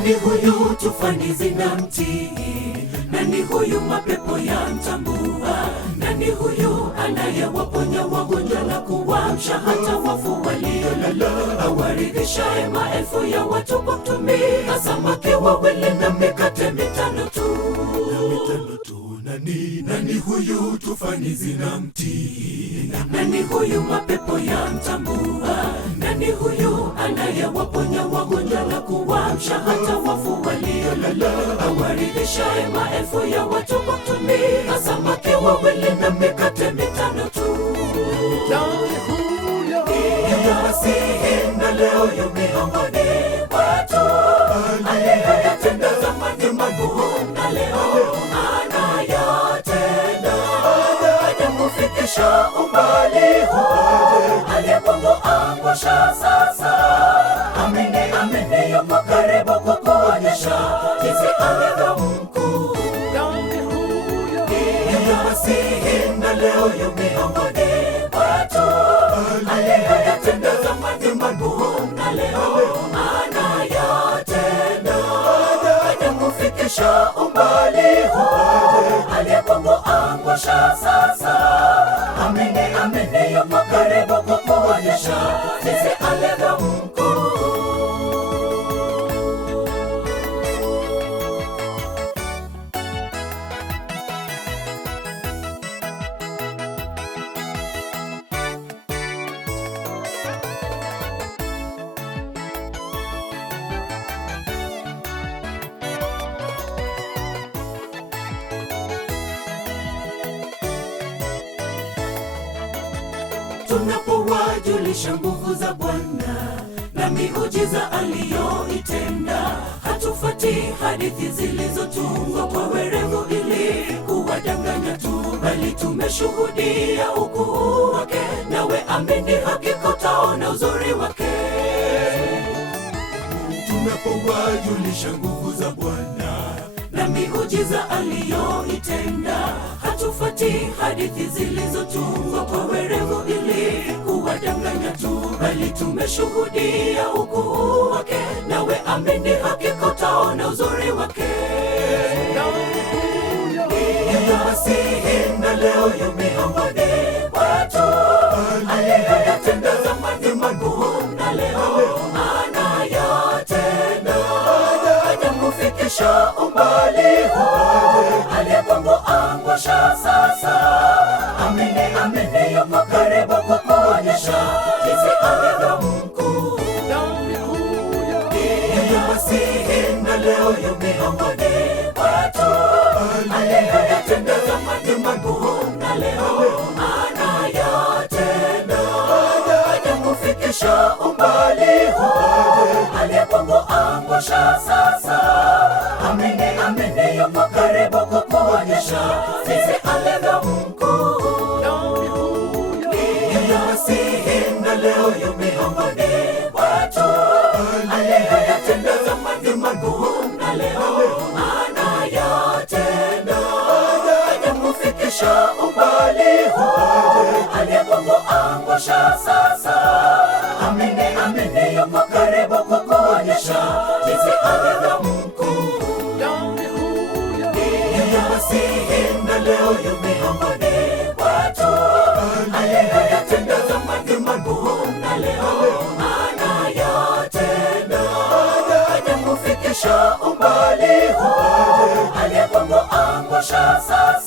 Nani huyu tufani zinamtii? Nani huyu mapepo yamtambua? Nani huyu anayewaponya wagonjwa na kuwaamsha hata wafu waliolala? Awaridhishaye maelfu ya watu kwa kutumia samaki wawili na mikate mitano tu. Nani huyu tufani zinamtii? Nani huyu mapepo yamtambua? Nani huyu anayewaponya wagonjwa na kuwaamsha hata wafu waliolala? Awaridhishaye maelfu ya watu kwa kutumia samaki wawili na mikate mitano tu. Yeye Masihi na leo yu miongoni mwetu, aliyoyatenda zamani magumu na leo anayatenda. Hajakufikisha umbali huu, aliyekuangusha sasa. Amini yuko karibu kukuonyesha jinsi alivyo mkuu. Yeye Masihi na leo yu miongoni mwetu, aliyoyatenda zamani magumu na leo anayatenda. Hajakufikisha umbali huu, aliyekuangusha sasa. Amini yuko karibu kukuonyesha jinsi alivyo mkuu. Tunapowajulisha nguvu za Bwana na miujiza aliyoitenda, hatufuati hadithi zilizotungwa kwa werevu ili kuwadanganya tu, bali tumeshuhudia ukuu wake, nawe amini hakika utaona uzuri wake. Tunapowajulisha nguvu za Bwana na miujiza aliyoitenda, hatufuati hadithi zilizotungwa kwa werevu ili kuwadanganya tu, bali tumeshuhudia ukuu wake, nawe amini hakika utaona uzuri wake. Yeye Masihi na leo yu miongoni mwetu, aliyoyatenda zamani magumu na leo anayatenda. Hajakufikisha umbali huu, aliyekuangusha sasa. Amini yuko karibu kukuonyesha jinsi alivyo mkuu. Yeye Masihi na leo yu miongoni mwetu, aliyoyatenda zamani magumu na leo anayatenda. Hajakufikisha umbali huu, aliyekuangusha sasa. Amini yuko karibu kukuonyesha jinsi alivyo mkuu. Yeye Masihi na leo yu miongoni mwetu, aliyoyatenda zamani magumu na leo anayatenda. Hajakufikisha umbali huu, aliyekuangusha sasa. Amini yuko karibu kukuonyesha jinsi alivyo mkuu. Yeye Masihi na leo yu miongoni mwetu, aliyoyatenda zamani magumu na leo anayatenda. Hajakufikisha umbali huu, aliyekuangusha sasa.